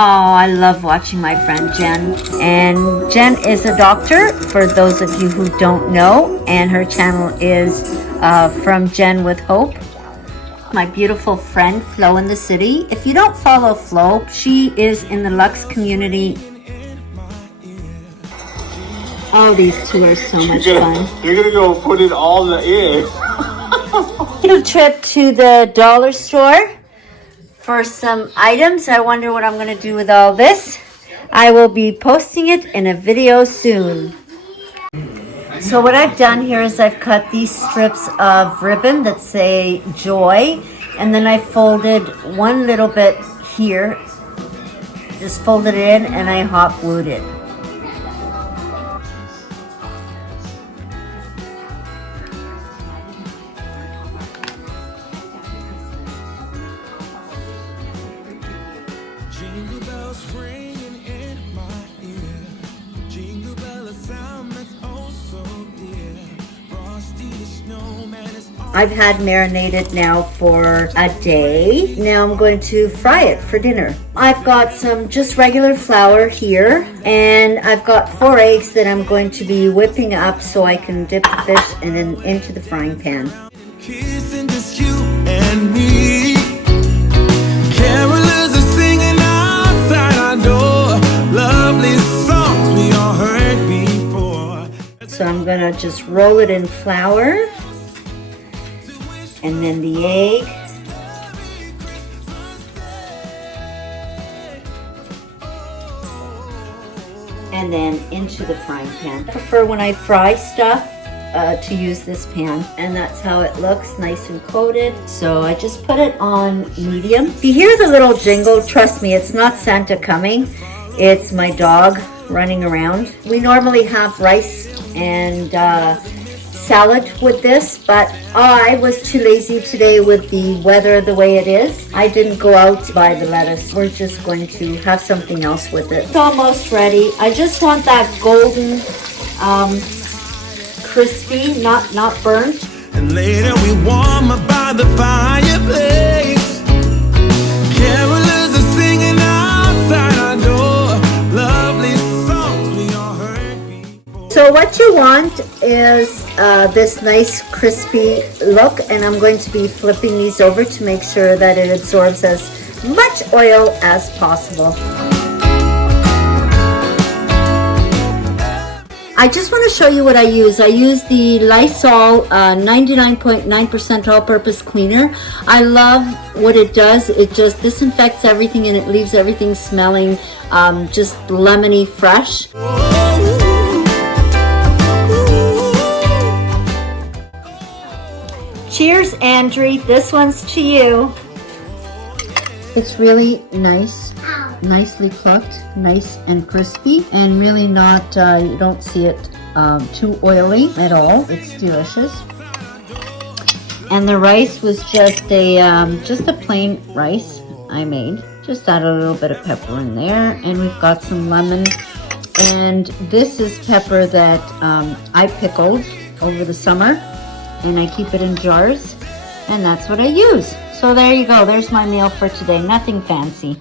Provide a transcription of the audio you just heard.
Oh, I love watching my friend Jen. And Jen is a doctor, for those of you who don't know. And her channel is From Jen with Hope. My beautiful friend Flo in the City. If you don't follow Flo, she is in the Lux community. Oh, these two are so much fun. You're gonna go put it all in the air. Little trip to the dollar store for some items. I wonder what I'm going to do with all this. I will be posting it in a video soon. So what I've done here is I've cut these strips of ribbon that say Joy, and then I folded one little bit here, just folded it in, and I hot glued it. I've had marinated now for a day. Now I'm going to fry it for dinner. I've got some just regular flour here, and I've got 4 eggs that I'm going to be whipping up so I can dip the fish and then into the frying pan. Kissing just you and me. Carolers are singing outside our door. Lovely songs we all heard before. So I'm gonna just roll it in flour. And then the egg. And then into the frying pan. I prefer when I fry stuff to use this pan. And that's how it looks, nice and coated. So I just put it on medium. If you hear the little jingle, trust me, it's not Santa coming. It's my dog running around. We normally have rice and salad with this, but I was too lazy today with the weather the way it is. I didn't go out to buy the lettuce. We're just going to have something else with it. It's almost ready. I just want that golden, crispy, not burnt. And later we warm up by the fireplace. Carolers are singing outside our door. Lovely songs we all heard before. So what you want is this nice crispy look, and I'm going to be flipping these over to make sure that it absorbs as much oil as possible. I just want to show you what I use. I use the Lysol 99.9% all-purpose cleaner. I love what it does. It just disinfects everything and it leaves everything smelling just lemony fresh. Cheers, Andri. This one's to you. It's really nice, nicely cooked, nice and crispy, and really not, you don't see it too oily at all. It's delicious. And the rice was just a plain rice I made. Just add a little bit of pepper in there, and we've got some lemon. And this is pepper that I pickled over the summer, and I keep it in jars, and that's what I use. So there you go. There's my meal for today. Nothing fancy.